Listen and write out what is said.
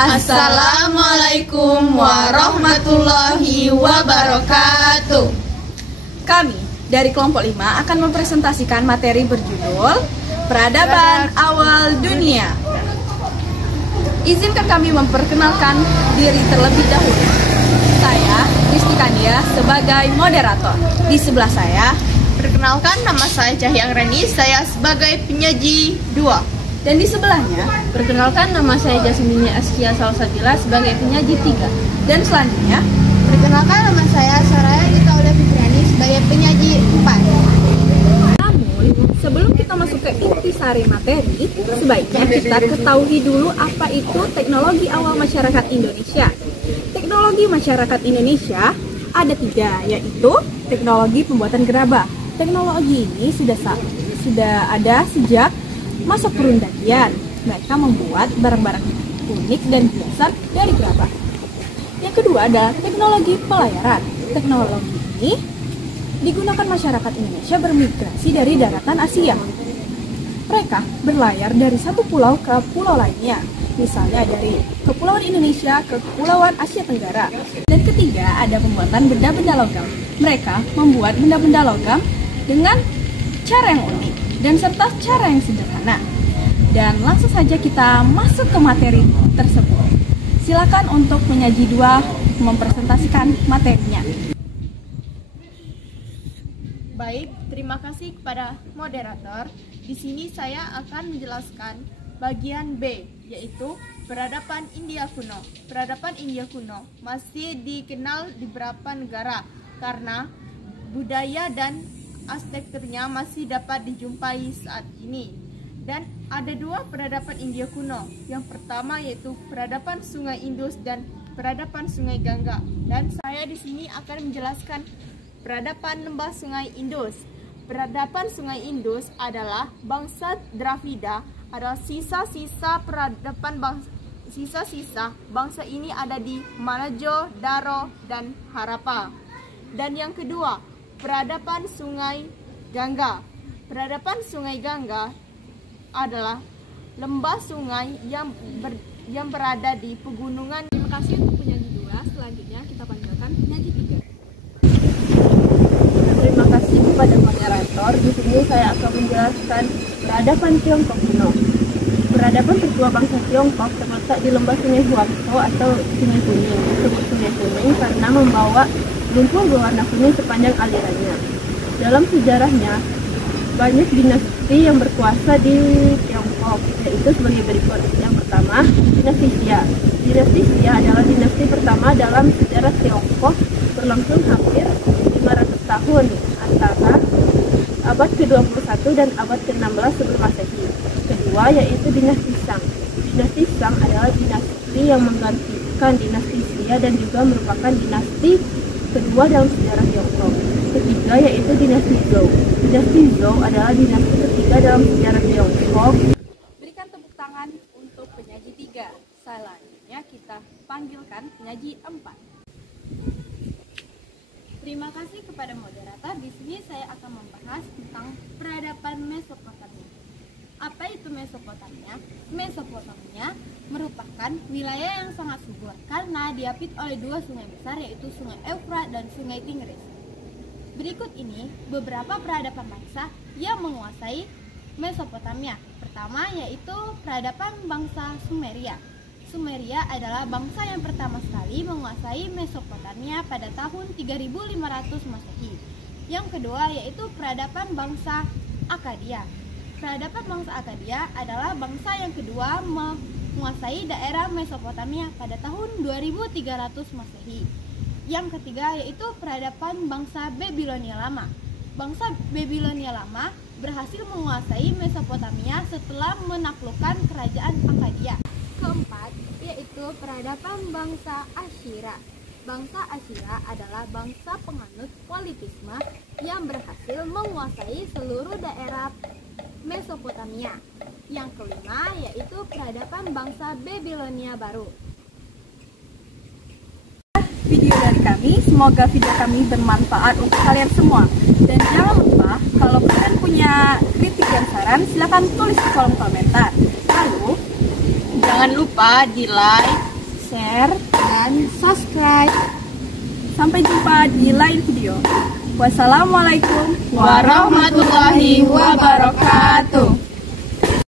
Assalamualaikum warahmatullahi wabarakatuh. Kami dari kelompok 5 akan mempresentasikan materi berjudul Peradaban Awal Dunia. Izinkan kami memperkenalkan diri terlebih dahulu. Saya Risti Kandia sebagai moderator. Di sebelah saya, Perkenalkan, nama saya Cahyang Reni, saya sebagai penyaji 2. dan di sebelahnya, perkenalkan, nama saya Jasmine Askia Salsabila sebagai penyaji 3. dan selanjutnya, Perkenalkan, nama saya Saraya Gita Uda Fitriani sebagai penyaji 4. namun sebelum kita masuk ke intisari materi, sebaiknya kita ketahui dulu apa itu teknologi awal masyarakat Indonesia. Teknologi masyarakat Indonesia ada 3, yaitu teknologi pembuatan gerabah. Teknologi ini sudah ada sejak masa perundakian. Mereka membuat barang-barang unik dan biasa dari gerabah. Yang kedua ada teknologi pelayaran. Teknologi ini digunakan masyarakat Indonesia bermigrasi dari daratan Asia. Mereka berlayar dari satu pulau ke pulau lainnya, misalnya dari Kepulauan Indonesia ke Kepulauan Asia Tenggara. Dan ketiga ada pembuatan benda-benda logam. Mereka membuat benda-benda logam dengan cara yang unik dan serta cara yang sederhana. Dan langsung saja kita masuk ke materi tersebut. Silakan untuk penyaji 2 mempresentasikan materinya. Baik, terima kasih kepada moderator. Di sini saya akan menjelaskan bagian B, yaitu peradaban India kuno. Peradaban India kuno masih dikenal di beberapa negara karena budaya dan arsitekturnya masih dapat dijumpai saat ini. Dan ada 2 peradaban India kuno. Yang pertama yaitu peradaban Sungai Indus dan peradaban Sungai Gangga. Dan saya di sini akan menjelaskan peradaban lembah Sungai Indus. Peradaban Sungai Indus adalah bangsa Dravida, adalah sisa-sisa bangsa ini ada di Manajo, Daro, dan Harappa. Dan yang kedua, peradaban Sungai Gangga. Peradaban Sungai Gangga adalah lembah sungai yang berada di pegunungan. Terima kasih untuk penyaji 2. Selanjutnya kita panggilkan penyaji 3. Terima kasih kepada moderator. Di sini saya akan menjelaskan peradaban Tiongkok kuno. Peradaban tertua bangsa Tiongkok terletak di lembah Sungai Huangpu atau Sungai Kuning. Disebut Sungai Kuning karena membawa lumpur berwarna kuning sepanjang alirannya. Dalam sejarahnya, banyak dinasti yang berkuasa di Tiongkok, yaitu sebagai berikut. Yang pertama, dinasti Xia. Dinasti Xia adalah dinasti pertama dalam sejarah Tiongkok, berlangsung hampir 500 tahun antara abad ke-21 dan abad ke-16 sebelum Masehi. Kedua, yaitu dinasti Shang. Dinasti Shang adalah dinasti yang menggantikan dinasti Xia dan juga merupakan dinasti kedua dalam sejarah Tiongkok. Ketiga yaitu dinasti Zhou. Dinasti Zhou adalah dinasti ketiga dalam sejarah Tiongkok. Berikan tepuk tangan untuk penyaji 3. Selanjutnya kita panggilkan penyaji 4. Terima kasih kepada moderator. Di sini saya akan membahas tentang peradaban Mesopotamia. Apa itu Mesopotamia? Mesopotamia merupakan wilayah yang sangat subur karena diapit oleh 2 sungai besar, yaitu Sungai Efrat dan Sungai Tigris. Berikut ini beberapa peradaban bangsa yang menguasai Mesopotamia. Pertama yaitu peradaban bangsa Sumeria. Sumeria adalah bangsa yang pertama sekali menguasai Mesopotamia pada tahun 3500 Masehi. Yang kedua yaitu peradaban bangsa Akkadia. Peradaban bangsa Akkadia adalah bangsa yang kedua menguasai daerah Mesopotamia pada tahun 2300 Masehi. Yang ketiga yaitu peradaban bangsa Babilonia Lama. Bangsa Babilonia Lama berhasil menguasai Mesopotamia setelah menaklukkan kerajaan Akkadia. Keempat, yaitu peradaban bangsa Asyira. Bangsa Asyira adalah bangsa penganut politisme yang berhasil menguasai seluruh daerah Mesopotamia. Yang kelima, yaitu peradaban bangsa Babilonia Baru. Video dari kami, semoga video kami bermanfaat untuk kalian semua. Dan jangan lupa, kalau kalian punya kritik dan saran, silahkan tulis di kolom komentar. Lalu, Jangan lupa di like, share, dan subscribe. sampai jumpa di lain video. Wassalamualaikum Warahmatullahi wabarakatuh.